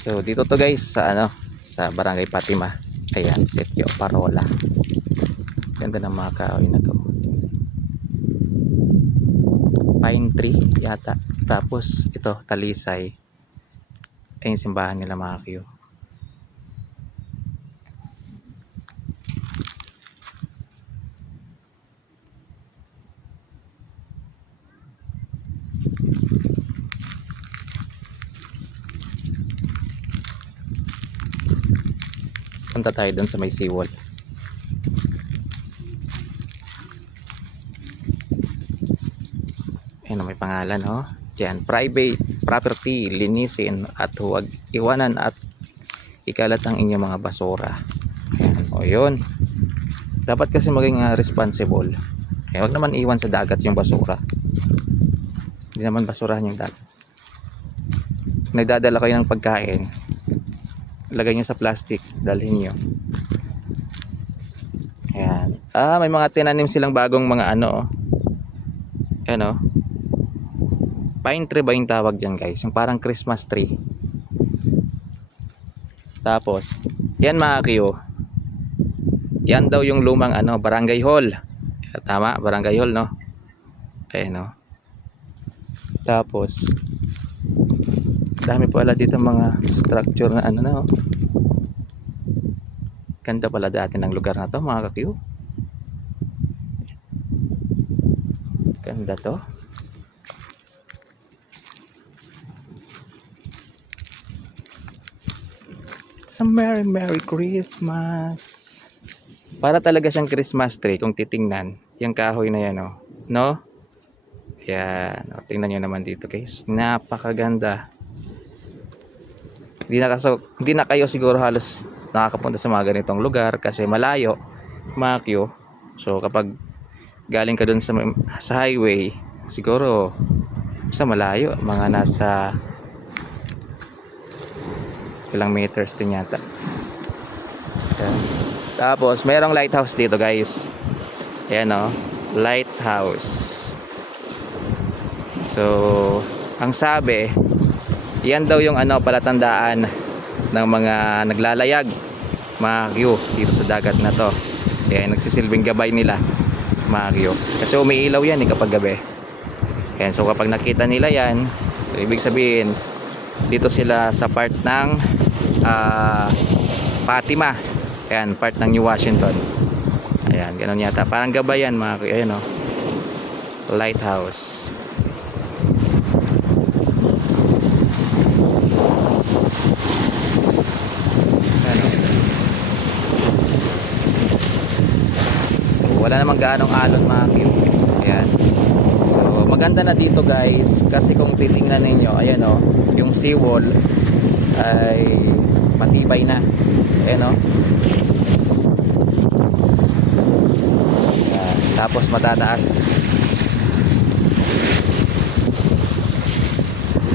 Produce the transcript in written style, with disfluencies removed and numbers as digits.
So dito to guys sa ano, sa Barangay Fatima. Ayan, Setio Parola. Ganda ng mga kahoy na to. Pine tree yata. Tapos ito, talisay. Ayun simbahan nila mga Q. Punta tayo dun sa may seawall. Ayun, may pangalan oh. Diyan, private property, linisin at huwag iwanan at ikalat ang inyong mga basura. Ayan, o yun. Dapat kasi maging responsible. Eh, huwag naman iwan sa dagat yung basura. Hindi naman basurahan yung dagat. Nagdadala kayo ng pagkain, lagay nyo sa plastic, dalhin nyo. Ayan. May mga tinanim silang bagong mga ano. Ayan oh. Pine tree ba yung tawag dyan guys? Yung parang Christmas tree. Tapos, yan mga Q. Yan daw yung lumang ano, barangay hall. Tama, barangay hall no? Ayan oh. Tapos, dami pala dito mga structure na ano na oh. Ganda pala dati ng lugar na to mga ka-Q. Ganda to. It's a Merry Merry Christmas. Para talaga siyang Christmas tree kung titingnan. Yung kahoy na yan oh. No? Yan. O, tingnan nyo naman dito guys. Napakaganda. Hindi na kayo siguro halos nakakapunta sa mga ganitong lugar kasi malayo mga Q. So kapag galing ka dun sa highway, siguro sa malayo, mga nasa ilang meters din yata. Ayan. Tapos mayroong lighthouse dito guys. Ayan o, lighthouse. So ang sabi, yan daw yung ano, palatandaan ng mga naglalayag mga Q dito sa dagat na to. Ayan, nagsisilbing gabay nila mga Q. Kasi umiilaw yan kapag gabi. Ayan, so kapag nakita nila yan, ibig sabihin dito sila sa part ng Fatima. Ayan, part ng New Washington. Ayan, ganun yata. Parang gabay yan mga Q. Ayan o, lighthouse. Wala namang gaanong alon mga Q. Ayan. So maganda na dito guys. Kasi kung titingnan ninyo, ayan o, yung seawall ay matibay na. Ayan o. Ayan. Tapos matataas